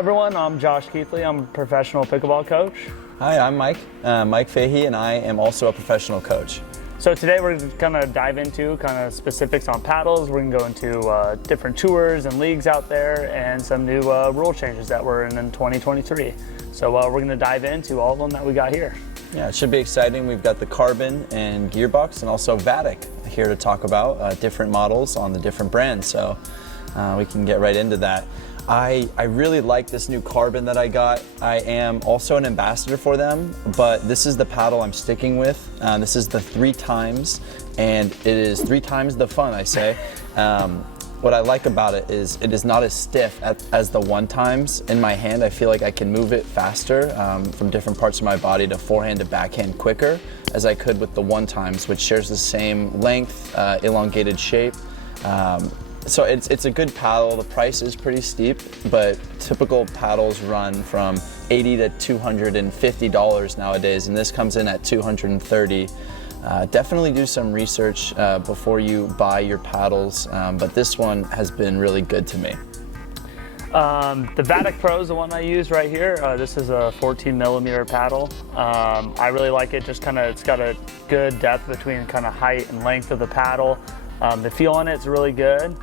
everyone, I'm Josh Keithley. I'm a professional pickleball coach. Hi, I'm Mike Fahey, and I am also a professional coach. So today we're going to dive into kind of specifics on paddles. We're going to go into different tours and leagues out there and some new rule changes that were in 2023. So we're going to dive into all of them that we got here. Yeah, it should be exciting. We've got the Carbon and Gearbox and also Vatic here to talk about different models on the different brands. So we can get right into that. I really like this new Carbon that I got. I am also an ambassador for them, but this is the paddle I'm sticking with. This is the 3 times, and it is 3 times the fun, I say. What I like about it is not as stiff as the 1 times. In my hand, I feel like I can move it faster from different parts of my body to forehand to backhand quicker as I could with the 1 times, which shares the same length, elongated shape. So it's a good paddle. The price is pretty steep, but typical paddles run from $80 to $250 nowadays, and this comes in at $230. Definitely do some research before you buy your paddles, but this one has been really good to me. The Vatic Pro is the one I use right here. This is a 14 millimeter paddle. I really like it. Just it's got a good depth between kind of height and length of the paddle. The feel on it's really good.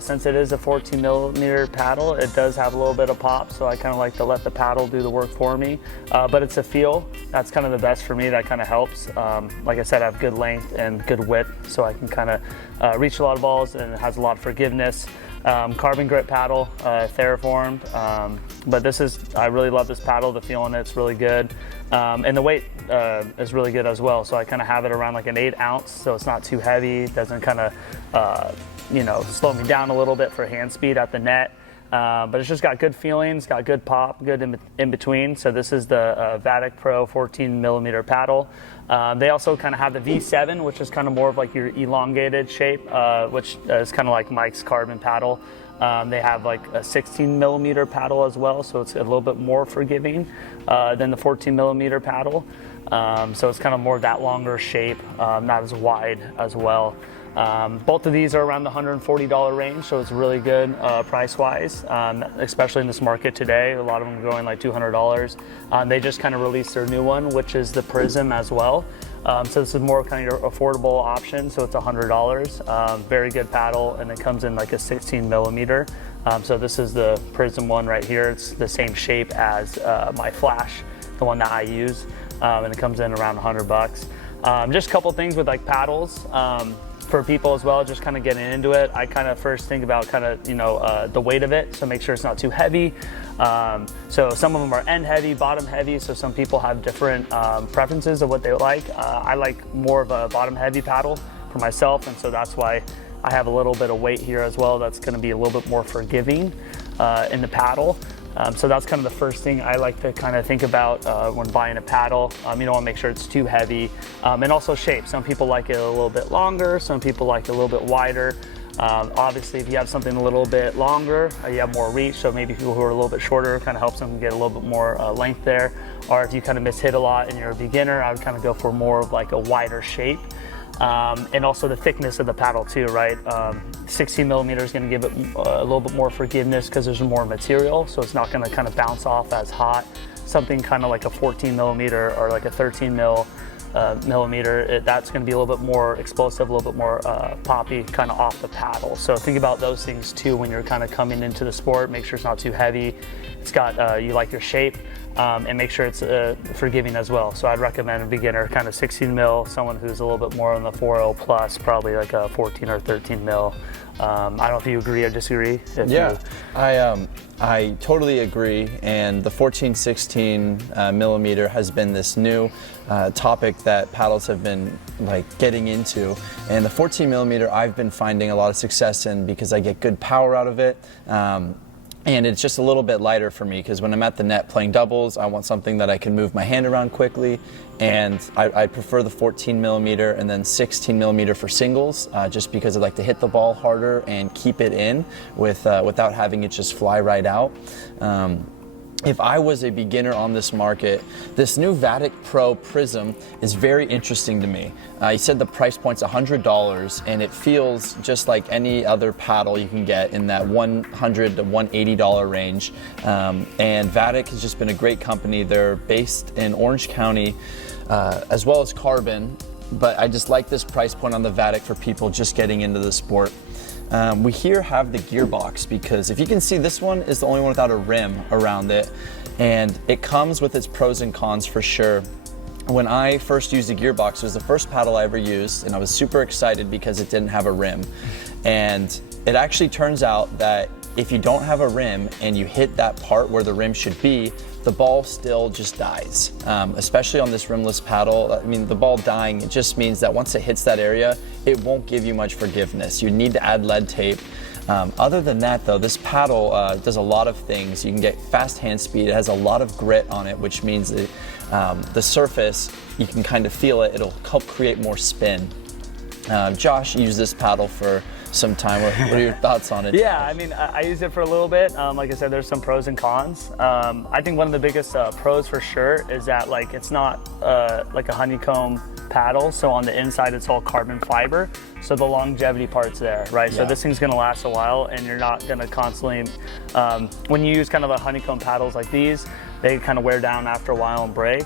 Since it is a 14 millimeter paddle, it does have a little bit of pop, so I kind of like to let the paddle do the work for me. But it's a feel. That's kind of the best for me. That kind of helps. Like I said, I have good length and good width, so I can kind of reach a lot of balls, and it has a lot of forgiveness. Carbon grip paddle, Theraformed. But I really love this paddle. The feel on it's really good. And the weight is really good as well. So I kind of have it around like an 8 ounce, so it's not too heavy. It doesn't kind of, slow me down a little bit for hand speed at the net. But it's just got good feelings, got good pop, good in between. So this is the Vatic Pro 14 millimeter paddle. They also kind of have the V7, which is kind of more of like your elongated shape, which is kind of like Mike's Carbon paddle. They have like a 16 millimeter paddle as well, so it's a little bit more forgiving than the 14 millimeter paddle. So it's kind of more that longer shape, not as wide as well. Both of these are around the $140 range, so it's really good price-wise, especially in this market today. A lot of them are going like $200. They just kind of released their new one, which is the Prism as well. So this is more kind of your affordable option, so it's $100. Very good paddle, and it comes in like a 16 millimeter. So this is the Prism one right here. It's the same shape as my Flash, the one that I use, and it comes in around $100. Just a couple things with like paddles. For people as well, just kind of getting into it, I kind of first think about the weight of it, so make sure it's not too heavy. So some of them are end heavy, bottom heavy, so some people have different preferences of what they like. I like more of a bottom heavy paddle for myself, and so that's why I have a little bit of weight here as well. That's going to be a little bit more forgiving in the paddle. So that's kind of the first thing I like to kind of think about when buying a paddle. You don't want to make sure it's too heavy. And also shape. Some people like it a little bit longer, some people like it a little bit wider. Obviously, if you have something a little bit longer, you have more reach, so maybe people who are a little bit shorter kind of helps them get a little bit more length there. Or if you kind of mishit a lot and you're a beginner, I would kind of go for more of like a wider shape. And also the thickness of the paddle too, right? 16 millimeter is going to give it a little bit more forgiveness because there's more material, so it's not going to kind of bounce off as hot. Something kind of like a 14 millimeter or like a 13 millimeter, that's going to be a little bit more explosive, a little bit more poppy kind of off the paddle. So think about those things too when you're kind of coming into the sport. Make sure it's not too heavy. It's got, you like your shape. And make sure it's forgiving as well. So I'd recommend a beginner kind of 16 mil, someone who's a little bit more on the 4.0 plus, probably like a 14 or 13 mil. I don't know if you agree or disagree. I totally agree. And the 14-16 millimeter has been this new topic that paddles have been like getting into. And the 14 millimeter I've been finding a lot of success in because I get good power out of it. And it's just a little bit lighter for me because when I'm at the net playing doubles, I want something that I can move my hand around quickly. And I prefer the 14 millimeter and then 16 millimeter for singles, just because I like to hit the ball harder and keep it in without having it just fly right out. if I was a beginner on this market, this new Vatic Pro Prism is very interesting to me. He said the price point's $100, and it feels just like any other paddle you can get in that $100 to $180 range. And Vatic has just been a great company. They're based in Orange County, as well as Carbon, but I just like this price point on the Vatic for people just getting into the sport. We here have the Gearbox, because if you can see, this one is the only one without a rim around it, and it comes with its pros and cons for sure. When I first used the Gearbox, it was the first paddle I ever used, and I was super excited because it didn't have a rim. And it actually turns out that if you don't have a rim and you hit that part where the rim should be, the ball still just dies, especially on this rimless paddle. I mean, the ball dying, it just means that once it hits that area, it won't give you much forgiveness. You need to add lead tape. Other than that though, this paddle does a lot of things. You can get fast hand speed. It has a lot of grit on it, which means that the surface, you can kind of feel it. It'll help create more spin. Josh used this paddle for some time. What are your thoughts on it? Yeah, I mean, I used it for a little bit. Like I said, there's some pros and cons. I think one of the biggest pros for sure is that like it's not like a honeycomb paddle. So on the inside, it's all carbon fiber. So the longevity part's there, right? Yeah. So this thing's gonna last a while, and you're not gonna constantly, when you use kind of a honeycomb paddles like these, they kind of wear down after a while and break.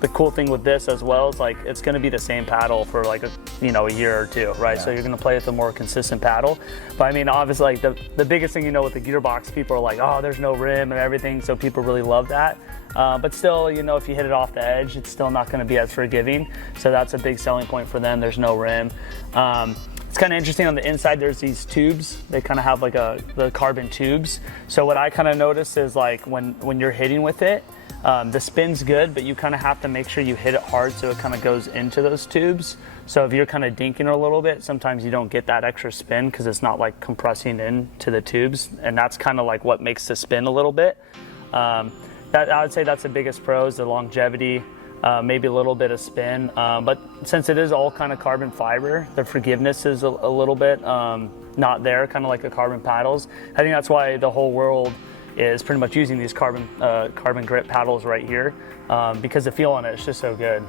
The cool thing with this as well is like it's going to be the same paddle for like a year or two, right? Yeah. So you're going to play with a more consistent paddle. But I mean, obviously, like the biggest thing with the Gearbox, people are like, oh, there's no rim and everything, so people really love that. But still, if you hit it off the edge, it's still not going to be as forgiving. So that's a big selling point for them. There's no rim. It's kind of interesting on the inside, there's these tubes. They kind of have like the carbon tubes. So what I kind of noticed is like when you're hitting with it, the spin's good, but you kind of have to make sure you hit it hard so it kind of goes into those tubes. So if you're kind of dinking a little bit, sometimes you don't get that extra spin because it's not like compressing into the tubes, and that's kind of like what makes the spin a little bit. I would say that's the biggest pros, the longevity, maybe a little bit of spin. But since it is all kind of carbon fiber, the forgiveness is a little bit not there, kind of like the carbon paddles. I think that's why the whole world is pretty much using these carbon grip paddles right here, because the feel on it is just so good.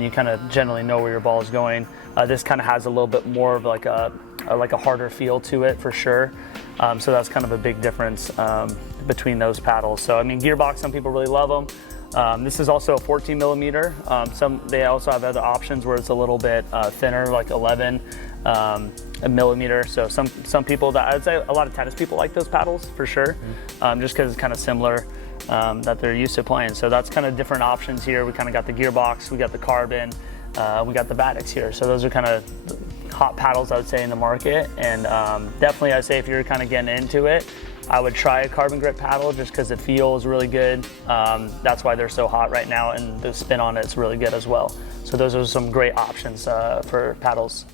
You kind of generally know where your ball is going. This kind of has a little bit more of like a harder feel to it for sure. So that's kind of a big difference between those paddles. So I mean, Gearbox, some people really love them. This is also a 14 millimeter. They also have other options where it's a little bit thinner, like 11 a millimeter. So some people, that I'd say a lot of tennis people like those paddles for sure, just because it's kind of similar, that they're used to playing. So that's kind of different options here. We kind of got the Gearbox, we got the Carbon, we got the Vatics here. So those are kind of hot paddles, I would say, in the market. And definitely I'd say if you're kind of getting into it, I would try a carbon grip paddle just because the feel is really good. That's why they're so hot right now, and the spin on it's really good as well. So those are some great options for paddles.